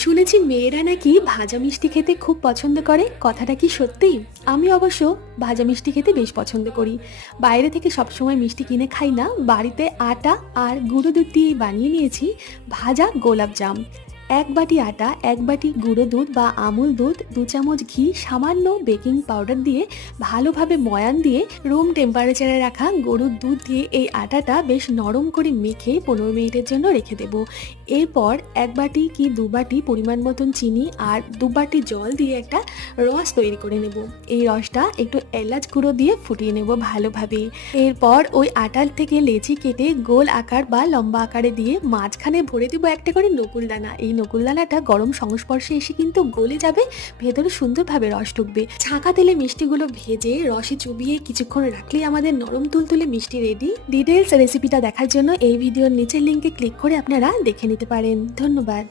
শুনেছি মেয়েরা নাকি ভাজা মিষ্টি খেতে খুব পছন্দ করে, কথাটা কি সত্যি? আমি অবশ্য ভাজা মিষ্টি খেতে বেশ পছন্দ করি। বাইরে থেকে সবসময় মিষ্টি কিনে খাই না, বাড়িতে আটা আর গুঁড়ো দুধ দিয়ে বানিয়ে নিয়েছি ভাজা গোলাপ জাম। 1 বাটি আটা, 1 বাটি গুঁড়ো দুধ বা আমুল দুধ, 2 চামচ ঘি, সামান্য বেকিং পাউডার দিয়ে ভালোভাবে ময়ান দিয়ে রুম টেম্পারেচারে রাখা গরুর দুধ দিয়ে এই আটাটা বেশ নরম করে মেখে 15 মিনিটের জন্য রেখে দেবো। এরপর 1 বাটি কি 2 বাটি পরিমাণ মতন চিনি আর 2 বাটি জল দিয়ে একটা রস তৈরি করে নেব। এই রসটা একটু এলাচ গুঁড়ো দিয়ে ফুটিয়ে নেব ভালোভাবে। এরপর ওই আটার থেকে লেচি কেটে গোল আকার বা লম্বা আকারে দিয়ে মাঝখানে ভরে দেবো একটা করে নকুলদানা। এই নকুলদানাটা গরম সংস্পর্শে এসে কিন্তু গলে যাবে, ভেতরে সুন্দরভাবে রস ঢুকবে। ছাঁকা তেলে মিষ্টিগুলো ভেজে রসে চুবিয়ে কিছুক্ষণ রাখলেই আমাদের নরম তুলতুলে মিষ্টি রেডি। ডিটেলস রেসিপিটা দেখার জন্য এই ভিডিওর নিচের লিঙ্কে ক্লিক করে আপনারা দেখে নিতে পারেন। ধন্যবাদ।